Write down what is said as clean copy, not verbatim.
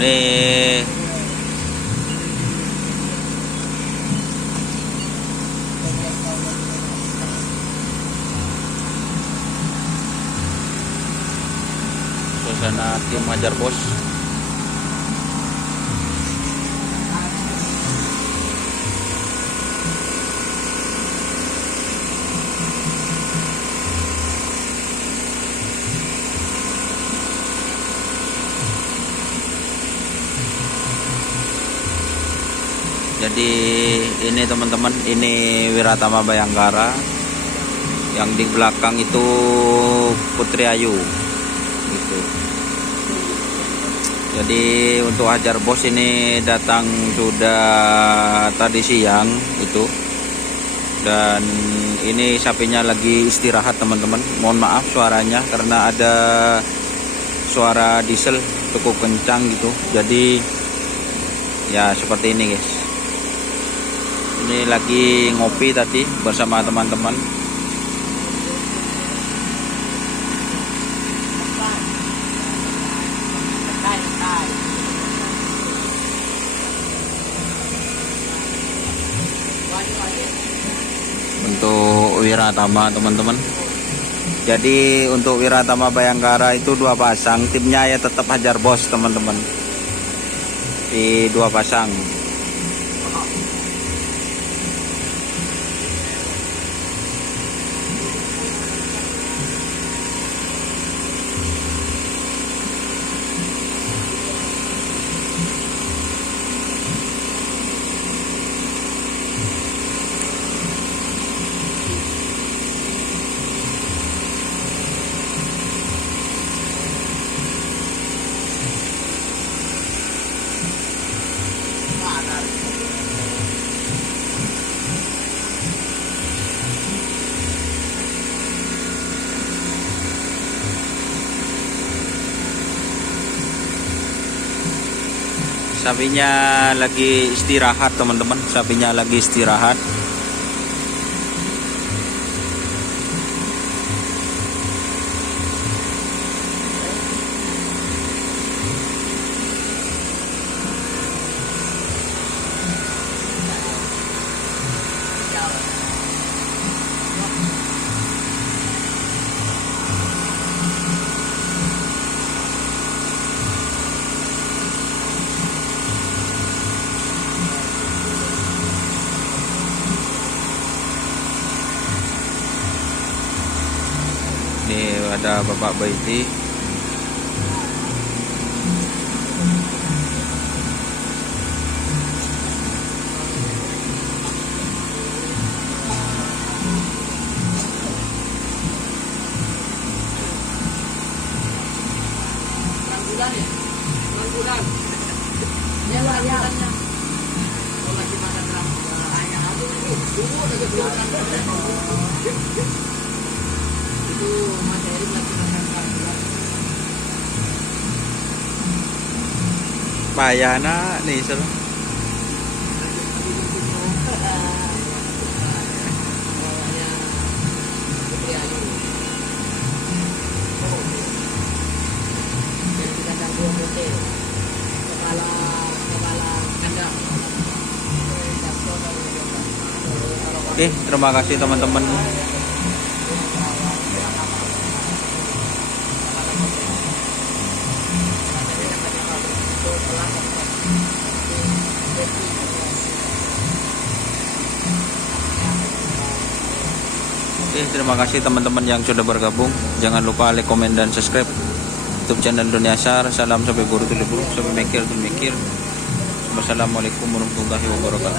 Nih suasana tim Hajar Bos. Jadi ini teman-teman, ini Wiratama Bhayangkara, yang di belakang itu Putri Ayu gitu. Jadi untuk Hajar Bos ini datang sudah tadi siang itu, dan ini sapinya lagi istirahat teman-teman. Mohon maaf suaranya karena ada suara diesel cukup kencang gitu. Jadi ya seperti ini guys. Ini lagi ngopi tadi bersama teman-teman. Untuk Wiratama teman-teman. Jadi untuk Wiratama Bhayangkara itu 2 pasang. Timnya ya tetap Hajar Bos teman-teman. Di 2 pasang. Sapinya lagi istirahat teman-teman, sapinya lagi istirahat. Ini ada Bapak Baiti. Payana nih seru. Oke, terima kasih teman-teman. Oke, terima kasih teman-teman yang sudah bergabung. Jangan lupa like, komen, dan subscribe YouTube channel Duniasar. Salam sampai buru tuli buru, sampai mikir tu mikir. Wassalamualaikum warahmatullahi wabarakatuh.